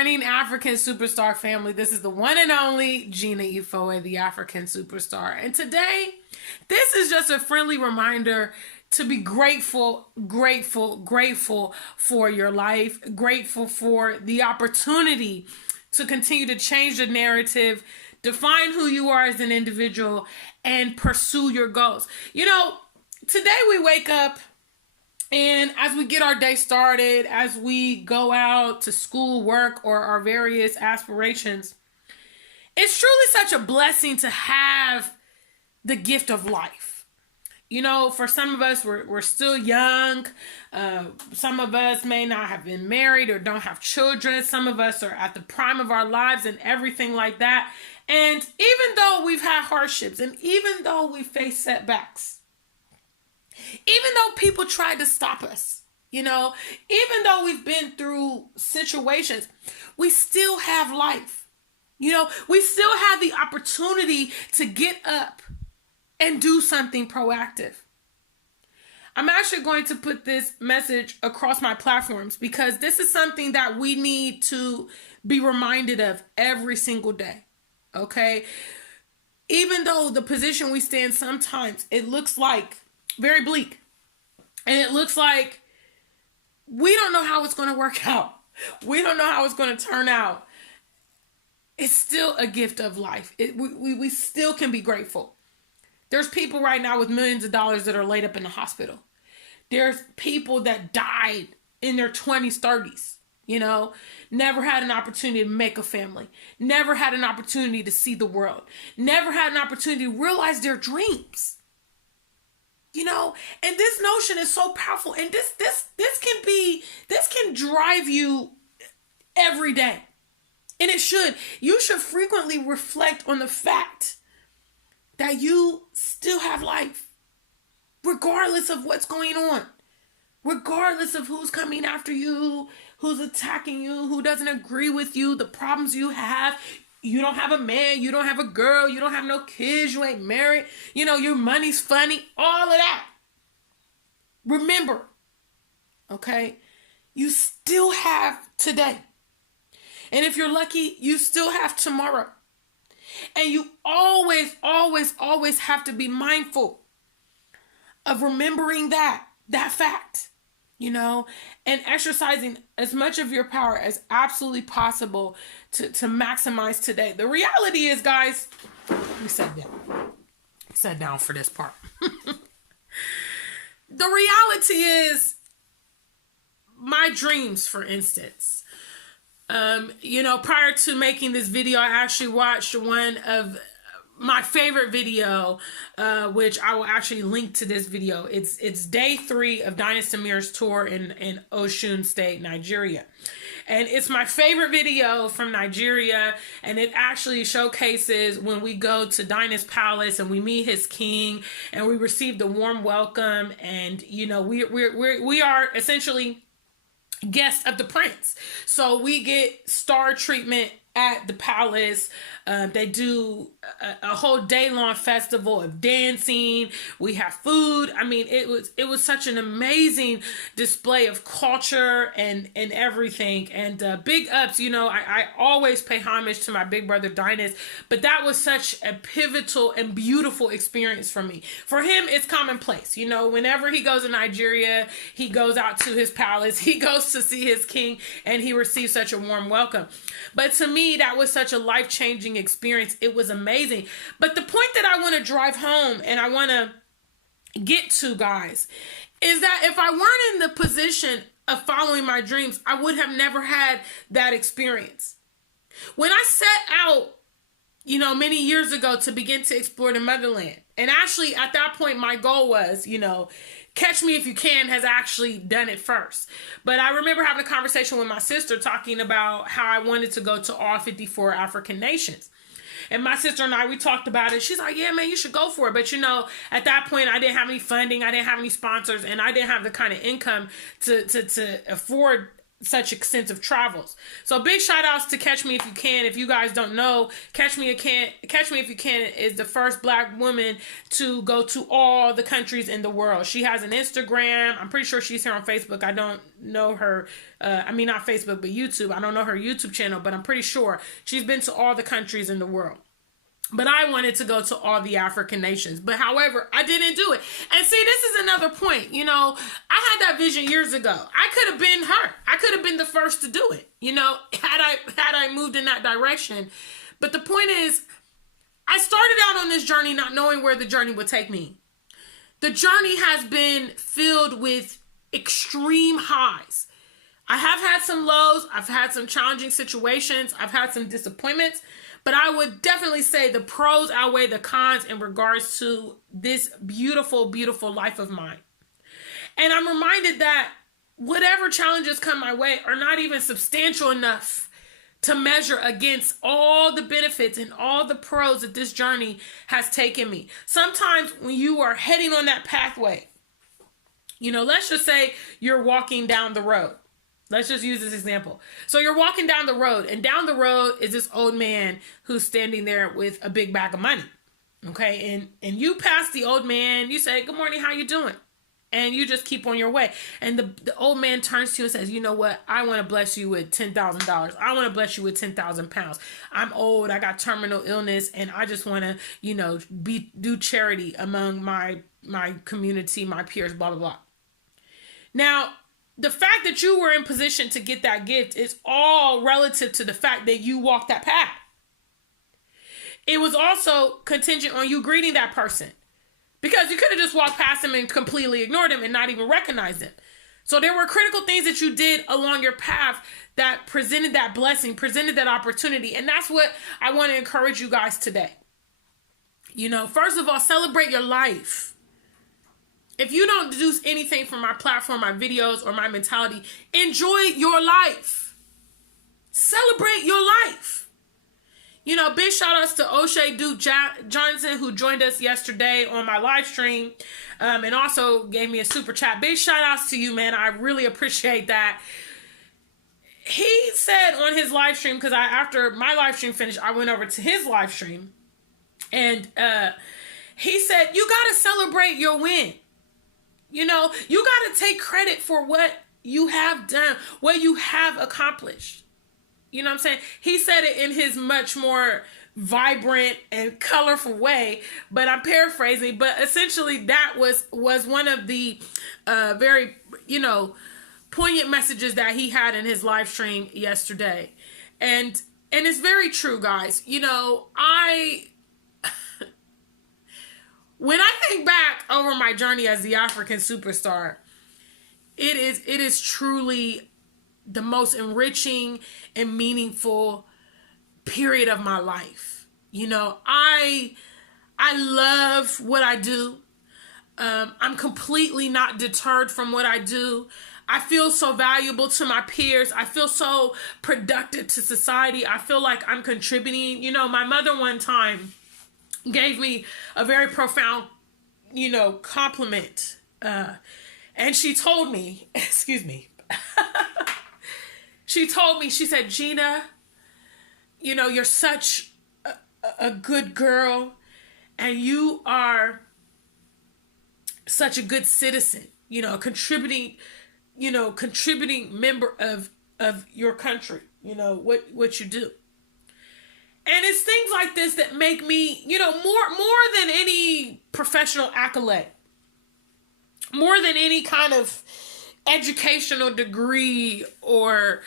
morning, African Superstar family. This is the one and only Gina Ifoe, the African Superstar. And today, this is just a friendly reminder to be grateful for your life, grateful for the opportunity to continue to change the narrative, define who you are as an individual, and pursue your goals. You know, today we wake up, and as we get our day started, as we go out to school, work, or our various aspirations, it's truly such a blessing to have the gift of life. You know, for some of us, we're still young. Some of us may not have been married or don't have children. Some of us are at the prime of our lives and everything like that. And even though we've had hardships and even though we face setbacks, even though people tried to stop us, you know, even though we've been through situations, we still have life. You know, we still have the opportunity to get up and do something proactive. I'm actually going to put this message across my platforms because this is something that we need to be reminded of every single day. Okay? Even though the position we stand sometimes, it looks like very bleak. And it looks like we don't know how it's going to work out. We don't know how it's going to turn out. It's still a gift of life. We still can be grateful. There's people right now with millions of dollars that are laid up in the hospital. There's people that died in their 20s, 30s, you know, never had an opportunity to make a family, never had an opportunity to see the world, never had an opportunity to realize their dreams. You know, and this notion is so powerful, and this can drive you every day. And it should. You should frequently reflect on the fact that you still have life, regardless of what's going on, regardless of who's coming after you, who's attacking you, who doesn't agree with you, the problems you have. You don't have a man, you don't have a girl, you don't have no kids, you ain't married, you know, your money's funny, all of that. Remember, okay, you still have today. And if you're lucky, you still have tomorrow. And you always have to be mindful of remembering that fact, you know, and exercising as much of your power as absolutely possible to maximize today. The reality is, guys, we sat down for this part. The reality is, my dreams, for instance, you know, prior to making this video, I actually watched one of my favorite video, which I will actually link to this video. It's day 3 of Dynas Amir's tour in Osun State, Nigeria. And it's my favorite video from Nigeria. And it actually showcases when we go to Dynas Palace and we meet his king and we receive the warm welcome. And, you know, we are essentially guests of the prince. So we get star treatment at the palace. They do a whole day-long festival of dancing. We have food. I mean, it was such an amazing display of culture and everything. And big ups, you know, I always pay homage to my big brother Dynas, but that was such a pivotal and beautiful experience for me. For him, it's commonplace. You know, whenever he goes to Nigeria, he goes out to his palace, he goes to see his king, and he receives such a warm welcome. But to me, that was such a life-changing experience. It was amazing. But the point that I want to drive home and I want to get to, guys, is that if I weren't in the position of following my dreams, I would have never had that experience. When I set out, you know, many years ago to begin to explore the motherland, and actually at that point, my goal was, you know, Catch Me If You Can has actually done it first. But I remember having a conversation with my sister talking about how I wanted to go to all 54 African nations. And my sister and I, we talked about it. She's like, yeah, man, you should go for it. But, you know, at that point, I didn't have any funding. I didn't have any sponsors. And I didn't have the kind of income to afford such extensive travels. So big shout outs to Catch Me If You Can. If you guys don't know, Catch Me If You Can is the first Black woman to go to all the countries in the world. She has an Instagram. I'm pretty sure she's here on Facebook. I don't know her. Not Facebook, but YouTube. I don't know her YouTube channel, but I'm pretty sure she's been to all the countries in the world. But I wanted to go to all the African nations. But however, I didn't do it. And see, this is another point. You know, I had that vision years ago. I could have been her. I could have been the first to do it. You know, had I moved in that direction. But the point is, I started out on this journey not knowing where the journey would take me. The journey has been filled with extreme highs. I have had some lows. I've had some challenging situations. I've had some disappointments. But I would definitely say the pros outweigh the cons in regards to this beautiful, beautiful life of mine. And I'm reminded that whatever challenges come my way are not even substantial enough to measure against all the benefits and all the pros that this journey has taken me. Sometimes when you are heading on that pathway, you know, let's just say you're walking down the road. Let's just use this example. So you're walking down the road, and down the road is this old man who's standing there with a big bag of money. Okay, and you pass the old man, you say, "Good morning, how you doing?" And you just keep on your way. And the old man turns to you and says, "You know what? I want to bless you with $10,000. I want to bless you with 10,000 pounds. I'm old, I got terminal illness, and I just want to, you know, do charity among my community, my peers, blah, blah, blah." Now, the fact that you were in position to get that gift is all relative to the fact that you walked that path. It was also contingent on you greeting that person, because you could have just walked past him and completely ignored him and not even recognized him. So there were critical things that you did along your path that presented that blessing, presented that opportunity. And that's what I want to encourage you guys today. You know, first of all, celebrate your life. If you don't deduce anything from my platform, my videos, or my mentality, enjoy your life. Celebrate your life. You know, big shout outs to O'Shea Duke Johnson, who joined us yesterday on my live stream, and also gave me a super chat. Big shout outs to you, man. I really appreciate that. He said on his live stream, because after my live stream finished, I went over to his live stream, and he said, you got to celebrate your win. You know, you got to take credit for what you have done, what you have accomplished. You know what I'm saying? He said it in his much more vibrant and colorful way, but I'm paraphrasing. But essentially, that was one of the very, you know, poignant messages that he had in his live stream yesterday. And it's very true, guys. You know, when I think back over my journey as the African superstar, it is truly the most enriching and meaningful period of my life. You know, I love what I do. I'm completely not deterred from what I do. I feel so valuable to my peers. I feel so productive to society. I feel like I'm contributing. You know, my mother one time gave me a very profound, you know, compliment. And she told me, excuse me, she said, "Gina, you know, you're such a good girl, and you are such a good citizen, you know, contributing member of your country, you know, what you do." And it's things like this that make me, you know, more than any professional accolade, more than any kind of educational degree or,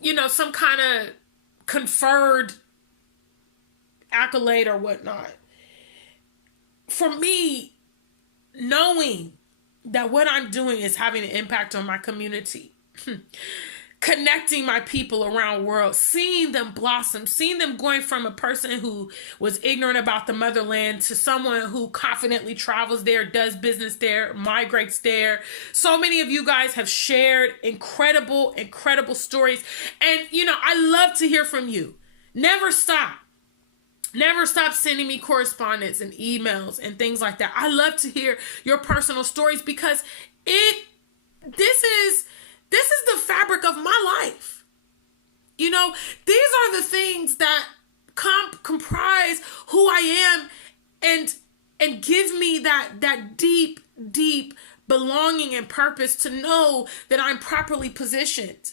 you know, some kind of conferred accolade or whatnot. For me, knowing that what I'm doing is having an impact on my community, connecting my people around the world, seeing them blossom, seeing them going from a person who was ignorant about the motherland to someone who confidently travels there, does business there, migrates there. So many of you guys have shared incredible, incredible stories. And, you know, I love to hear from you. Never stop. Never stop sending me correspondence and emails and things like that. I love to hear your personal stories, because this is the these are the things that comprise who I am, and give me that deep, deep belonging and purpose to know that I'm properly positioned.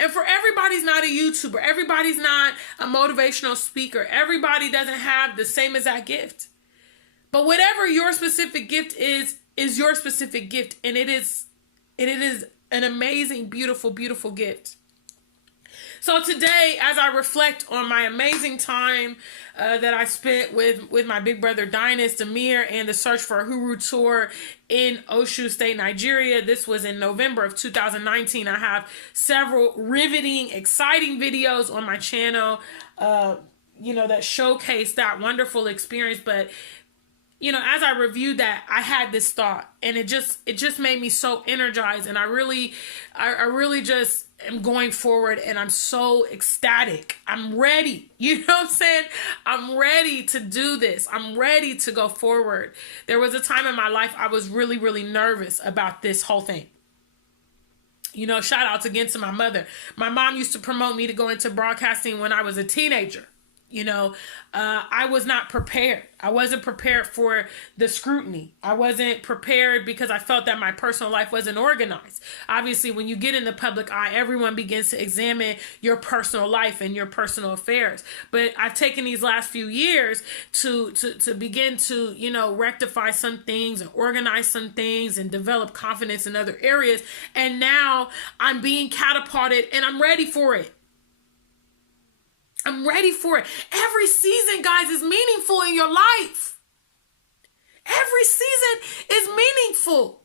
And for everybody's not a YouTuber, everybody's not a motivational speaker, everybody doesn't have the same exact gift. But whatever your specific gift is your specific gift, and it is an amazing, beautiful, beautiful gift. So today, as I reflect on my amazing time that I spent with my big brother Dynas, Demir, and the Search for Uhuru tour in Osun State, Nigeria. This was in November of 2019. I have several riveting, exciting videos on my channel, that showcase that wonderful experience. But as I reviewed that, I had this thought, and it just made me so energized, and I really just am going forward, and I'm so ecstatic. I'm ready. You know what I'm saying? I'm ready to do this. I'm ready to go forward. There was a time in my life I was really, really nervous about this whole thing. Shout outs again to my mother. My mom used to promote me to go into broadcasting when I was a teenager. I was not prepared. I wasn't prepared for the scrutiny. I wasn't prepared because I felt that my personal life wasn't organized. Obviously, when you get in the public eye, everyone begins to examine your personal life and your personal affairs. But I've taken these last few years to begin to, rectify some things and organize some things and develop confidence in other areas. And now I'm being catapulted, and I'm ready for it. I'm ready for it. Every season, guys, is meaningful in your life. Every season is meaningful.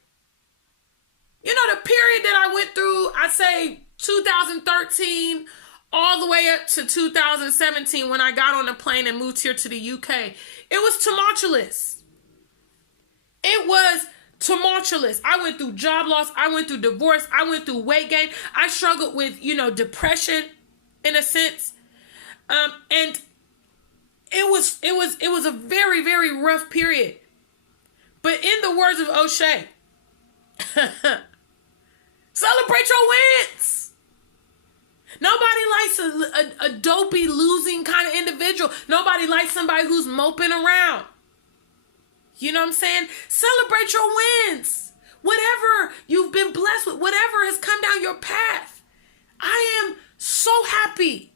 The period that I went through, I say 2013 all the way up to 2017 when I got on a plane and moved here to the UK. It was tumultuous. It was tumultuous. I went through job loss. I went through divorce. I went through weight gain. I struggled with, depression in a sense. And it was a very, very rough period. But in the words of O'Shea, celebrate your wins. Nobody likes a dopey, losing kind of individual. Nobody likes somebody who's moping around. You know what I'm saying? Celebrate your wins. Whatever you've been blessed with, whatever has come down your path. I am so happy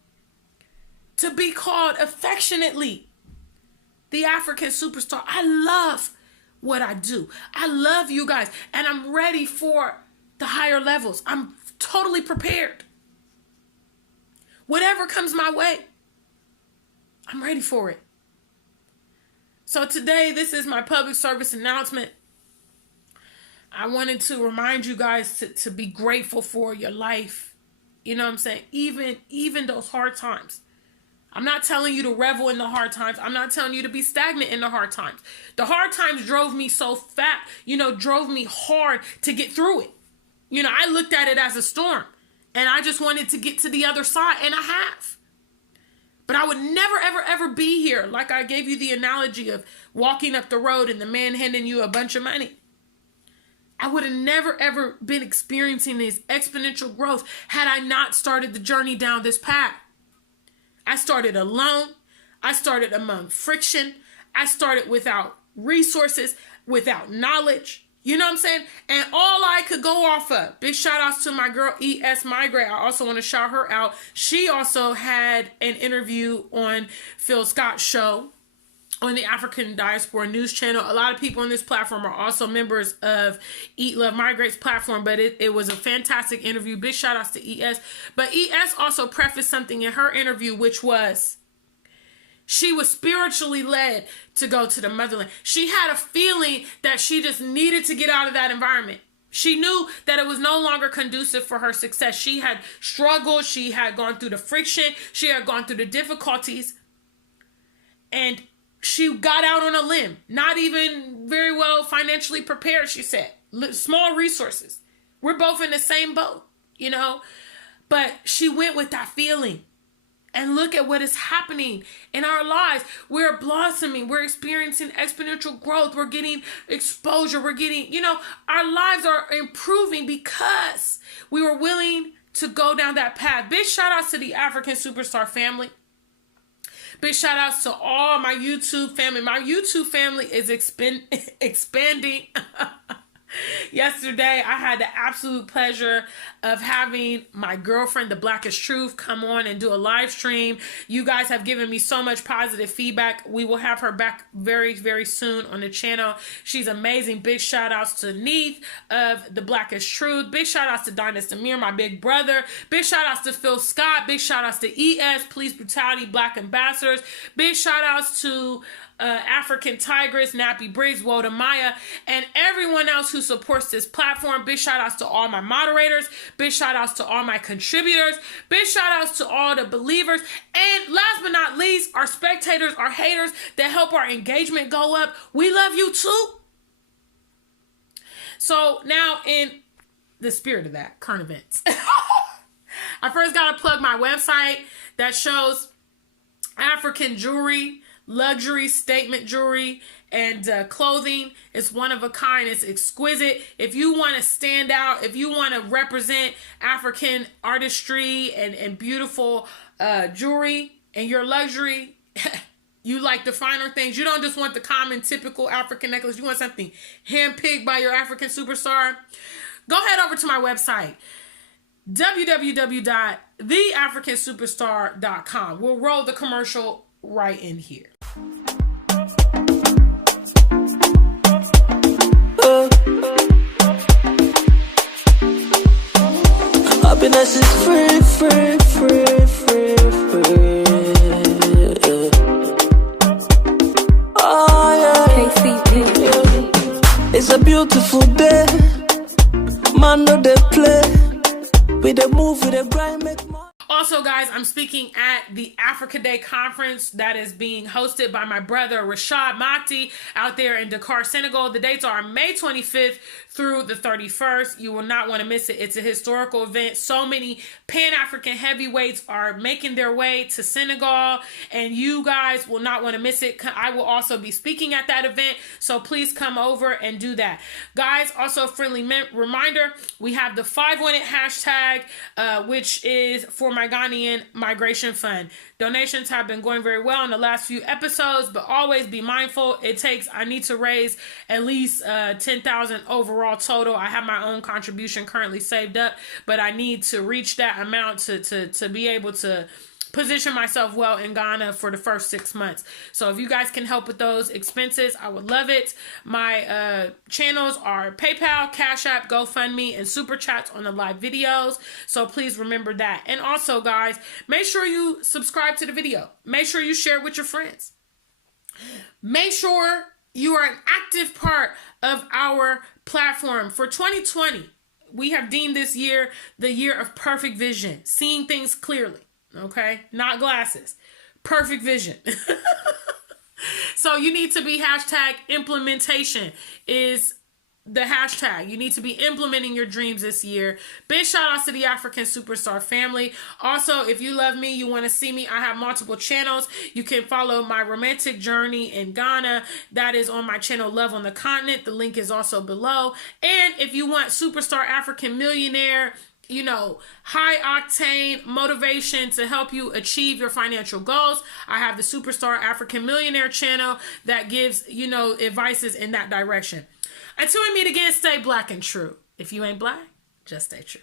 to be called affectionately the African superstar. I love what I do. I love you guys, and I'm ready for the higher levels. I'm totally prepared. Whatever comes my way, I'm ready for it. So today, this is my public service announcement. I wanted to remind you guys to be grateful for your life. You know what I'm saying? Even those hard times. I'm not telling you to revel in the hard times. I'm not telling you to be stagnant in the hard times. The hard times drove me so fat, drove me hard to get through it. I looked at it as a storm, and I just wanted to get to the other side, and I have. But I would never, ever, ever be here. Like I gave you the analogy of walking up the road and the man handing you a bunch of money. I would have never, ever been experiencing this exponential growth had I not started the journey down this path. I started alone. I started among friction. I started without resources, without knowledge. You know what I'm saying? And all I could go off of. Big shout outs to my girl, E.S. Migrate. I also want to shout her out. She also had an interview on Phil Scott's show on the African Diaspora News Channel. A lot of people on this platform are also members of Eat Love Migrate's platform, but it was a fantastic interview. Big shout outs to ES. But ES also prefaced something in her interview, which was she was spiritually led to go to the motherland. She had a feeling that she just needed to get out of that environment. She knew that it was no longer conducive for her success. She had struggled. She had gone through the friction. She had gone through the difficulties. And she got out on a limb, not even very well financially prepared, she said. Small resources. We're both in the same boat, But she went with that feeling. And look at what is happening in our lives. We're blossoming. We're experiencing exponential growth. We're getting exposure. We're getting, our lives are improving because we were willing to go down that path. Big shout outs to the African Superstar family. Big shout outs to all my YouTube family. My YouTube family is expanding. Yesterday, I had the absolute pleasure of having my girlfriend, The Blackest Truth, come on and do a live stream. You guys have given me so much positive feedback. We will have her back very, very soon on the channel. She's amazing. Big shout outs to Neith of The Blackest Truth. Big shout outs to Dynas Demir, my big brother. Big shout outs to Phil Scott. Big shout outs to ES, Police Brutality, Black Ambassadors. Big shout outs to African Tigress, Nappy Briggs, Woda Maya, and everyone else who supports this platform. Big shout outs to all my moderators. Big shout outs to all my contributors. Big shout outs to all the believers. And last but not least, our spectators, our haters that help our engagement go up. We love you too. So now, in the spirit of that, current events, I first got to plug my website that shows African jewelry, luxury statement jewelry, and clothing. It's one of a kind. It's exquisite. If you want to stand out, if you want to represent African artistry and beautiful jewelry and your luxury, you like the finer things. You don't just want the common typical African necklace. You want something handpicked by your African superstar. Go head over to my website, www.theafricansuperstar.com. We'll roll the commercial right in here. Happiness is free, free, free, free, free. Oh yeah. KCP. It's a beautiful day. Man, no they play. We the move, we the grind, make more. Also, guys, I'm speaking at the Africa Day conference that is being hosted by my brother Rashad Makti out there in Dakar, Senegal. The dates are May 25th through the 31st. You will not want to miss it. It's a historical event. So many Pan-African heavyweights are making their way to Senegal, and you guys will not want to miss it. I will also be speaking at that event, so please come over and do that. Guys, also a friendly reminder, we have the 5-1-it hashtag, which is for my Ghanaian Migration Fund. Donations have been going very well in the last few episodes, but always be mindful. I need to raise at least 10,000 overall total. I have my own contribution currently saved up, but I need to reach that amount to be able to position myself well in Ghana for the first 6 months. So if you guys can help with those expenses, I would love it. My channels are PayPal, Cash App, GoFundMe, and Super Chats on the live videos. So please remember that. And also, guys, make sure you subscribe to the video. Make sure you share it with your friends. Make sure you are an active part of our platform. For 2020, we have deemed this year the year of perfect vision, seeing things clearly. Okay, not glasses, perfect vision. So you need to be hashtag implementation is the hashtag. You need to be implementing your dreams this year. Big shout outs to the African Superstar family. Also, if you love me, you want to see me, I have multiple channels. You can follow my romantic journey in Ghana. That is on my channel, Love on the Continent. The link is also below. And if you want Superstar African Millionaire, high octane motivation to help you achieve your financial goals, I have the Superstar African Millionaire channel that gives, advices in that direction. Until we meet again, stay black and true. If you ain't black, just stay true.